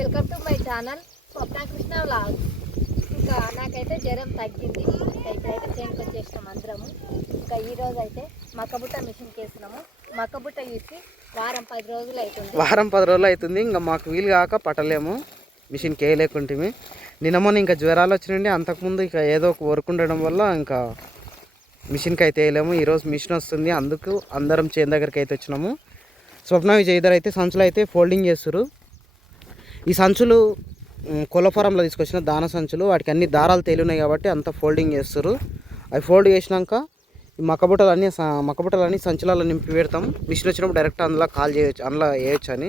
Welcome to my channel Swapna Krishna vlog ఇంకా నాకైతే జ్వరం తగ్గింది. ఇంకా ఇప్పుడైతే చేనుకి వచ్చేసినాం అందరము. ఇంకా ఈ అయితే మక్కబుట్ట మిషన్కి వేసినాము మక్కబుట్ట చూసి వారం పది రోజులు అవుతుంది వారం పది రోజులు అవుతుంది ఇంకా మాకు వీలు కాక పట్టలేము. మిషన్కి వేయలేకుంటే నిన్న మొన్న ఇంకా జ్వరాలు వచ్చినండి అంతకుముందు ఇక ఏదో ఒక వర్క్ ఉండడం వల్ల ఇంకా మిషన్కి అయితే వేయలేము ఈరోజు మిషన్ వస్తుంది. అందుకు అందరం చేను దగ్గరికి అయితే వచ్చినాము. స్వప్న విజయ్ ఇద్దరు అయితే సంచులు అయితే ఫోల్డింగ్ చేస్తారు ఈ సంచులు కోళ్ళ తీసుకొచ్చిన దాన సంచులు వాటికి అన్ని దారాలు తేలినాయి కాబట్టి అంత ఫోల్డింగ్ చేస్తారు అవి ఫోల్డ్ చేసినాక ఈ మక్కబుట్టలు అన్నీ మక్కబుట్టలు అన్నీ సంచులలో నింపి పెడతాం. మిషన్ వచ్చినప్పుడు డైరెక్ట్ అందులో కాల్ చేయొచ్చు అందులో వేయచ్చు అని.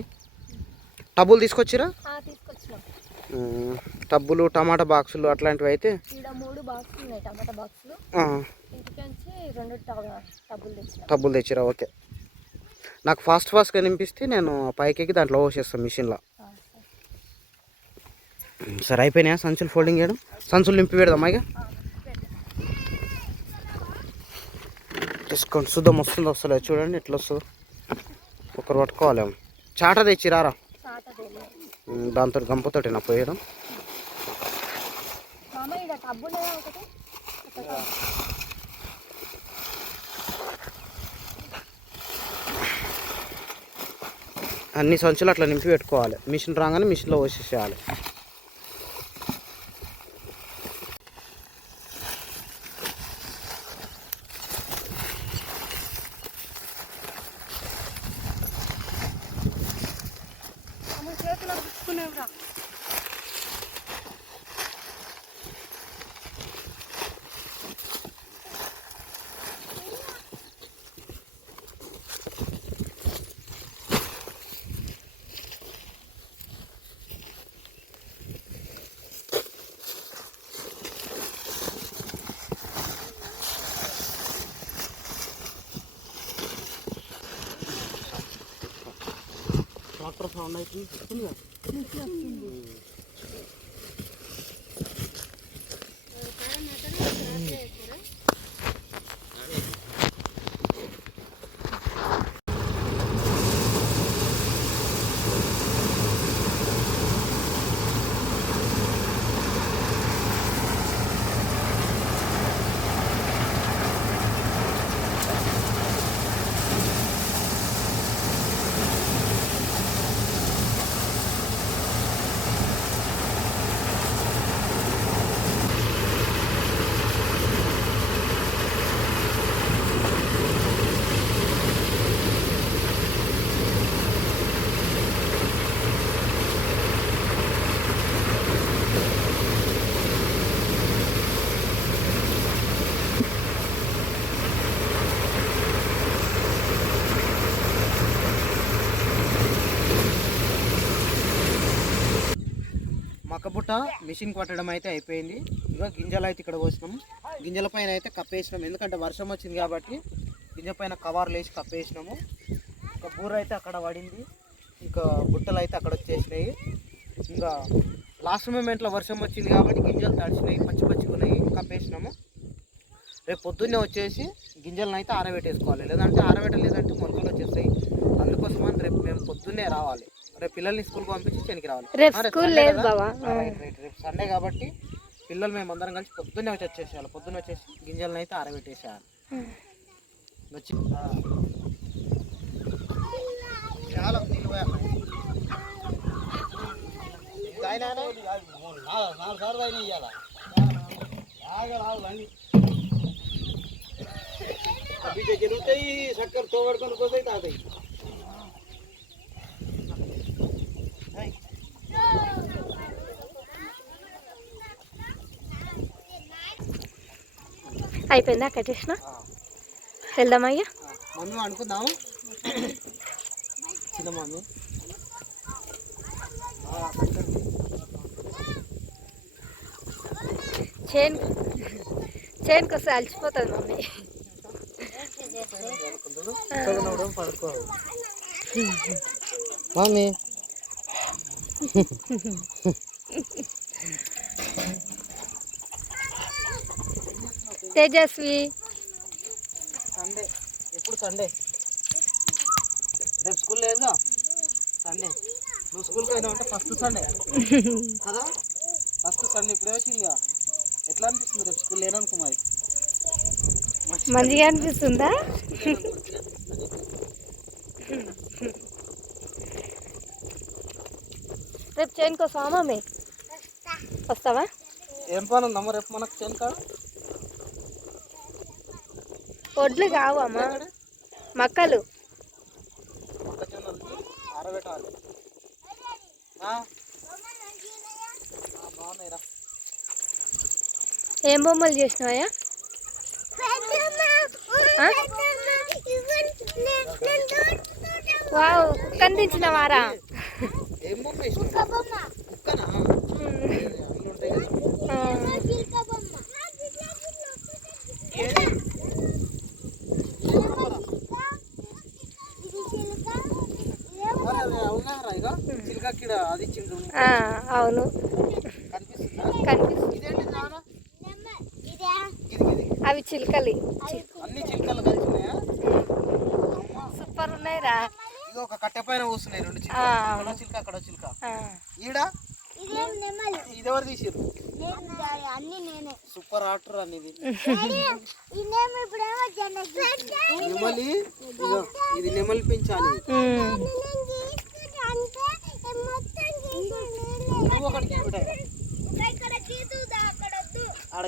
టబ్బులు తీసుకొచ్చిరా? టబ్బులు టమాటా బాక్సులు అట్లాంటివి అయితే? టబ్బులు తెచ్చిరా ఓకే. నాకు ఫాస్ట్ ఫాస్ట్గా నింపిస్తే నేను పైకి దాంట్లో పోసేస్తాను మిషన్లో. సరే. అయిపోయినాయా? సంచులు ఫోల్డింగ్ చేయడం? సంచులు నింపి పెడదాం ఇక? ఆ, శుద్ధం వస్తుంది వస్తలేదు? చూడండి ఎట్లా వస్తుందో. ఒకరు పట్టుకోవాలి చాట తెచ్చిరారా రారా? దాంతో గంపతోటి నా పోయడం అన్ని సంచులు అట్లా నింపి పెట్టుకోవాలి. మిషన్ రాగానే మిషన్లో పోసేసేయాలి. Şöyle bir పుచ్చుకునేవిరా ట్రాక్టర్ మక్కబుట్ట మిషన్ కొట్టడం అయితే అయిపోయింది. ఇక గింజలు అయితే ఇక్కడ పోసినాం గింజల పైన అయితే కప్పేసినాం. ఎందుకంటే వర్షం వచ్చింది కాబట్టి గింజ పైన కవర్లు వేసి కప్పేసినాము. ఇంకా బూర అయితే అక్కడ పడింది. ఇంకా బుట్టలు అయితే అక్కడ వచ్చేసినాయి. ఇంకా లాస్ట్ మూమెంట్లో వర్షం వచ్చింది కాబట్టి గింజలు తడిచినాయి పచ్చి పచ్చిగా ఉన్నాయి కప్పేసినాము. రేపు పొద్దున్నే వచ్చేసి గింజలను అయితే ఆరబెట్టేసుకోవాలి. లేదంటే ఆరబెట్టలేదంటే మొలకలు వచ్చేస్తాయి. అందుకోసమని రేపు మేము పొద్దున్నే రావాలి. రేపు పిల్లల్ని స్కూల్కి పంపించి చెనికి రావాలి. రేపు స్కూల్ సండే లేదు? బావా. రేపు కాబట్టి పిల్లలు మేము అందరం కలిసి పొద్దున్నే వచ్చి వచ్చేసేయాలి. పొద్దున్న వచ్చేసి గింజలను అయితే ఆరబెట్టేసేయాలి. వచ్చి. చాలా? అవి ఉంటాయి చక్కెర తోగడుకొని పోతాయి తాగుతాయి. అయిపోయిందా కట్టేసిన వెళ్దామయ్యా. అనుకుందాము? చేను చేనుకి వస్తే అలసిపోతుంది మమ్మీ. మమ్మీ. తేజస్వి. సండే. ఎప్పుడు సండే? రేపు స్కూల్ లేదా సండే. నువ్వు స్కూల్కి అయినా అంటే ఫస్ట్ సండే. కదా? ఫస్ట్ సండే ఇప్పుడే వచ్చిందిగా ఎట్లా అనిపిస్తుంది రేపు స్కూల్ లేననుకో మరి? మంచిగా అనిపిస్తుందా? రేపు చేయనుకో సామామే వస్తావా? ఏం పని ఉందమ్మా రేపు మనకు చేను కాడ వడ్లు కావు అమ్మా మక్కలు. ఏం బొమ్మలు చేసినాయా వావ్ కందించినవారా వారా అవును. కనిపిస్తుందా? కనిపిస్తుంది. ఇదేంటి నాన్న? ఇది ఇది అవి చిలుకలి. అన్ని చిలకలు కలిసినాయా? అమ్మా. సూపర్ ఉన్నాయిరా. ఒక కట్టె పైన కూస్తున్నాయి రెండు చిలక. అక్కడ చిలక అక్కడ చిలక. ఆ, ఈడ? ఇది ఎవరు తీసిర్రు? అన్ని నేనే సూపర్ ఆటర్ అని ఇది ఇదేమో ఇప్పుడేమో జనకి నెమలి ఇగో ఇది నెమలి పెంచాలి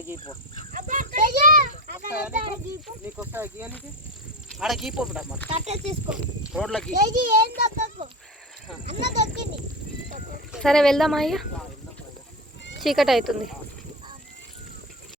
గీపు నీకు వస్తాయి గీయనికి ఆడ గీపో బిడ్డమ్మ కట్ట తీసుకో. రోడ్లకి ఏది ఏం దొక్కకు? అన్న దొక్కింది. సరే వెళ్దామా అయ్యా. చీకటి అవుతుంది.